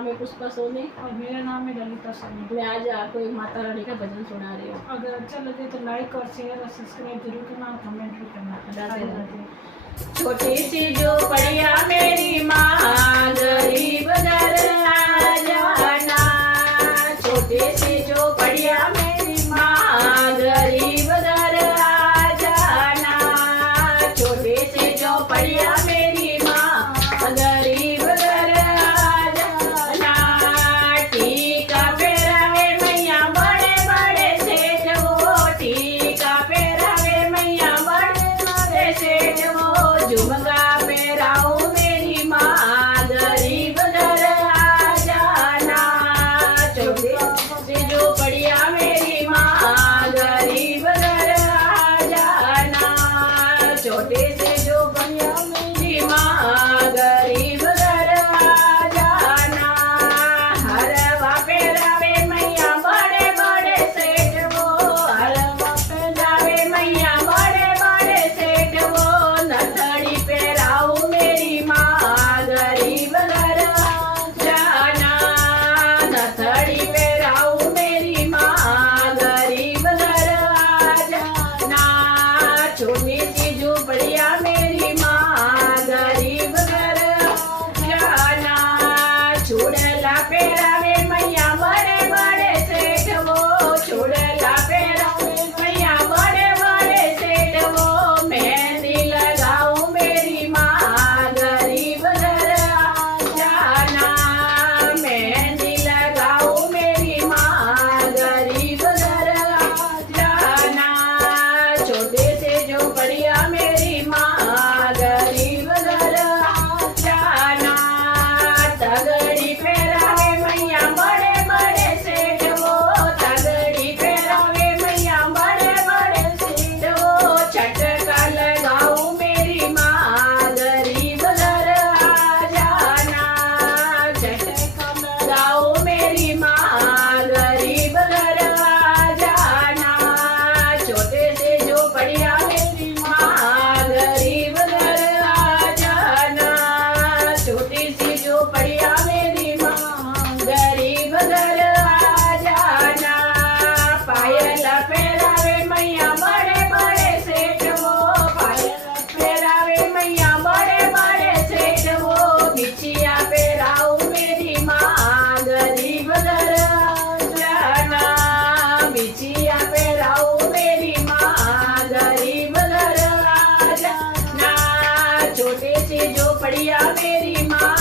नाम है पुष्पा सोनी और मेरा नाम है ललिता सोनी। मैं आज आपको एक माता रानी का भजन सुना रही हूँ। अगर अच्छा लगे तो लाइक और शेयर और सब्सक्राइब जरूर करना, कमेंट भी करना। राधे राधे। छोटी सी झोपड़िया मेरी माँ गरीब घर आ जाना, छोटी सी झोपड़िया मेरी माँ गरीब घर आ जाना, छोटी सी झोपड़िया मेरी माँ गरीब घर आ जाना। टीका पेरावे मैया बड़े बड़े सेठ वो, टीका पेरावे मैया बड़े बड़े सेठ वो, झुमका पेराओ मेरी माँ गरीब घर आ जाना, छोटे से झोपड़िया मेरी माँ गरीब घर आ जाना, छोटे से झोपड़िया मेरी माँ गरीब घर आ जाना। हरवा पेरावे मैया बड़े बड़े सेठ वो, हरवा पेरावे मैया बड़े बड़े सेठ वो, नथड़ी पेराओ मेरी माँ गरीब घर आ जाना, नथड़ी पेराओ मेरी माँ गरीब घर आ जाना, छोटी सी झोपड़िया मेरी माँ गरीब घर आ जाना। चूड़ला पेरावे मैया बड़े बड़े सेठ वो, चूड़ला पेरावे मैया बड़े बड़े सेठ वो, मेहंदी लगाओ मेरी माँ गरीब घर आ जाना, मेहंदी लगाओ मेरी माँ गरीब घर आ जाना, छोटे से झोपड़िया मेरी माँ गरीब घर आ जाना। तगड़ी पेरावे मैया बड़े बड़े सेठ वो, तगड़ी पेरावे मैया बड़े बड़े सेठ वो, छटका लगाओ मेरी माँ गरीब घर आ जाना, छटका लगाओ मेरी माँ गरीब घर आ जाना, छोटे से झोपड़िया मेरी माँ गरीब घर आ जाना, छोटी सी झोपड़िया मेरी माँ गरीब घर आ जाना। पायल पेरावे मैया बड़े बड़े सेठ वो, पायल पेरावे मैया बड़े बड़े सेठ वो, बिछिया पेराओ मेरी माँ गरीब घर आ जाना, बिछिया पेराओ मेरी माँ गरीब घर आ जाना, छोटे से झोपड़िया मेरी माँ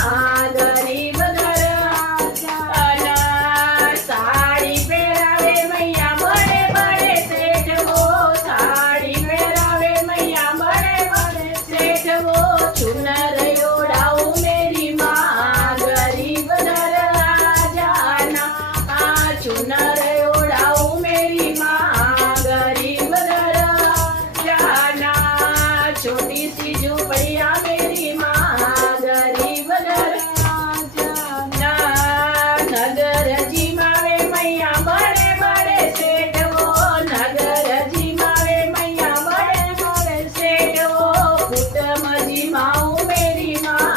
गरीब घर आ जाना। साड़ी पेरावे मैया बड़े बड़े सेठ वो, साड़ी पेरावे मैया बड़े बड़े सेठ वो, चुनर ओढ़ाओ मेरी माँ गरीब घर आ जाना, चुनर ओढ़ाओ मेरी माँ गरीब घर आ जाना, छोटी सी झोपड़िया मेरी माँ गरीब घर आ जाना। नगर जिमावे मैया बड़े बड़े सेठ वो, नगर जिमावे मैया बड़े बड़े सेठ वो, कुटुंब जिमाओ मेरी माँ